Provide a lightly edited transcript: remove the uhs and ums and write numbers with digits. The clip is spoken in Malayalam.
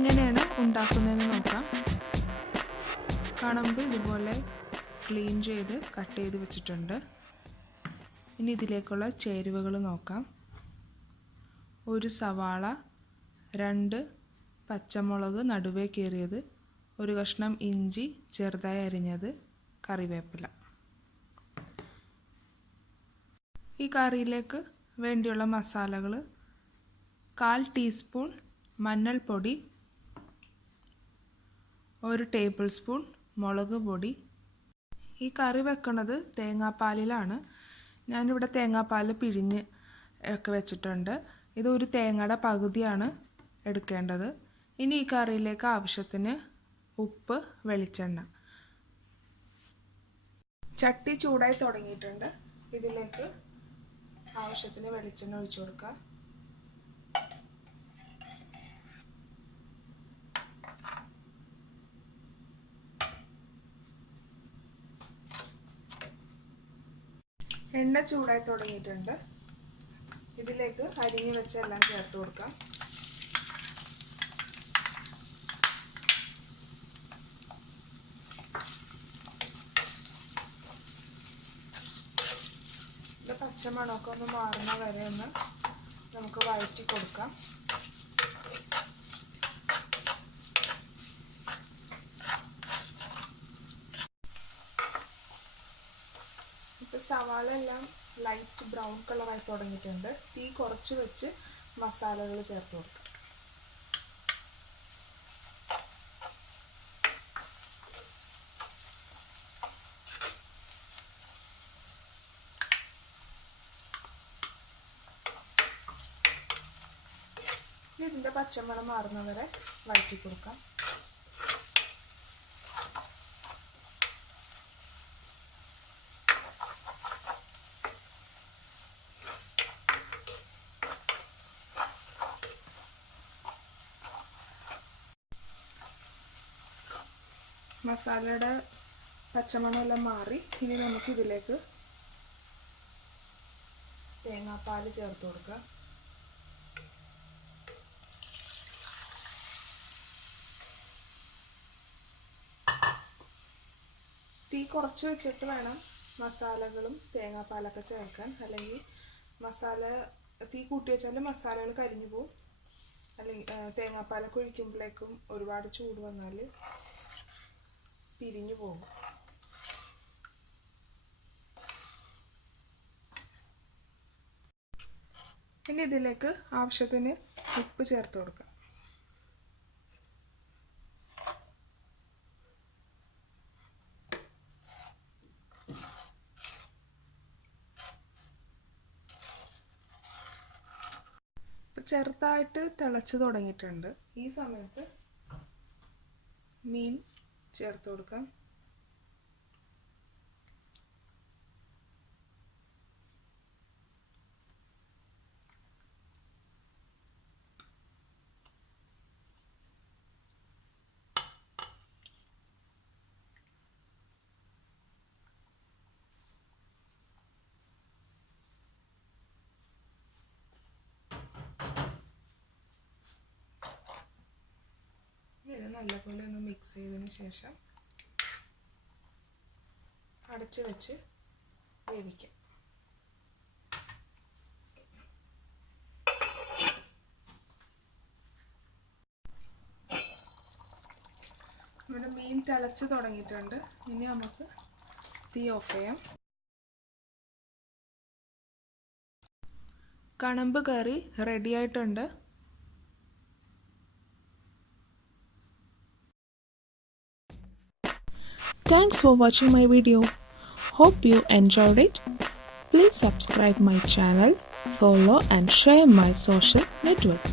എങ്ങനെയാണ് ഉണ്ടാക്കുന്നതെന്ന് നോക്കാം. കണമ്പ് ഇതുപോലെ ക്ലീൻ ചെയ്ത് കട്ട് ചെയ്ത് വെച്ചിട്ടുണ്ട്. ഇനി ഇതിലേക്കുള്ള ചേരുവകൾ നോക്കാം. 1 സവാള, 2 പച്ചമുളക് നടുവേ കീറിയത്, 1 കഷ്ണം ഇഞ്ചി ചെറുതായി അരിഞ്ഞത്, കറിവേപ്പില. ഈ കറിയിലേക്ക് വേണ്ടിയുള്ള മസാലകൾ: 1/4 ടീസ്പൂൺ മഞ്ഞൾപ്പൊടി, 1 ടേബിൾ സ്പൂൺ മുളക് പൊടി. ഈ കറി വെക്കുന്നത് തേങ്ങാപ്പാലിലാണ്. ഞാനിവിടെ തേങ്ങാപ്പാൽ പിഴിഞ്ഞ് ഒക്കെ വെച്ചിട്ടുണ്ട്. ഇത് ഒരു തേങ്ങയുടെ പകുതിയാണ് എടുക്കേണ്ടത്. ഇനി ഈ കറിയിലേക്ക് ആവശ്യത്തിന് ഉപ്പ്, വെളിച്ചെണ്ണ. ചട്ടി ചൂടായി തുടങ്ങിയിട്ടുണ്ട്. ഇതിലേക്ക് ആവശ്യത്തിന് വെളിച്ചെണ്ണ ഒഴിച്ചു കൊടുക്കുക. എണ്ണ ചൂടായി തുടങ്ങിയിട്ടുണ്ട്. ഇതിലേക്ക് അരിഞ്ഞു വെച്ച എല്ലാം ചേർത്ത് കൊടുക്കാം. ഇത് പച്ചമണമൊക്കെ ഒന്ന് മാറുന്ന വരെ ഒന്ന് നമുക്ക് വഴറ്റി കൊടുക്കാം. ഇപ്പോൾ സവാള എല്ലാം ലൈറ്റ് ബ്രൗൺ കളറായി തുടങ്ങിയിട്ടുണ്ട്. തീ കുറച്ച് വെച്ച് മസാലകൾ ചേർത്ത് കൊടുക്കാം. ഇതിൻ്റെ പച്ചമണം മാറുന്നവരെ വഴറ്റി കൊടുക്കാം. മസാലയുടെ പച്ചമണമെല്ലാം മാറി. ഇനി നമുക്ക് ഇതിലേക്ക് തേങ്ങാപ്പാൽ ചേർത്ത് കൊടുക്കാം. തീ കുറച്ച് വെച്ചിട്ട് വേണം മസാലകളും തേങ്ങാപ്പാലൊക്കെ ചേർക്കാൻ. അല്ലെങ്കിൽ തീ കൂട്ടി വെച്ചാൽ മസാലകൾ കരിഞ്ഞു പോകും. അല്ലെങ്കിൽ തേങ്ങാപ്പാലൊക്കെ ഒഴിക്കുമ്പോഴേക്കും ഒരുപാട് ചൂട് വന്നാൽ പിരിഞ്ഞു പോകും. ഇനി ഇതിലേക്ക് ആവശ്യത്തിന് ഉപ്പ് ചേർത്ത് കൊടുക്കാം. ചെറുതായിട്ട് തിളച്ച് തുടങ്ങിയിട്ടുണ്ട്. ഈ സമയത്ത് മീൻ ചേർത്ത് കൊടുക്കാം. ഇത് നല്ലപോലെ ഒന്ന് മിക്സ് ചെയ്തതിന് ശേഷം അടച്ചു വെച്ച് വേവിക്കാം. നമ്മുടെ മീൻ തിളച്ച് തുടങ്ങിയിട്ടുണ്ട്. ഇനി നമുക്ക് തീ ഓഫ് ചെയ്യാം. കണമ്പ് കറി റെഡി ആയിട്ടുണ്ട്. Thanks for watching my video. Hope you enjoyed it. Please subscribe my channel, follow and share my social network.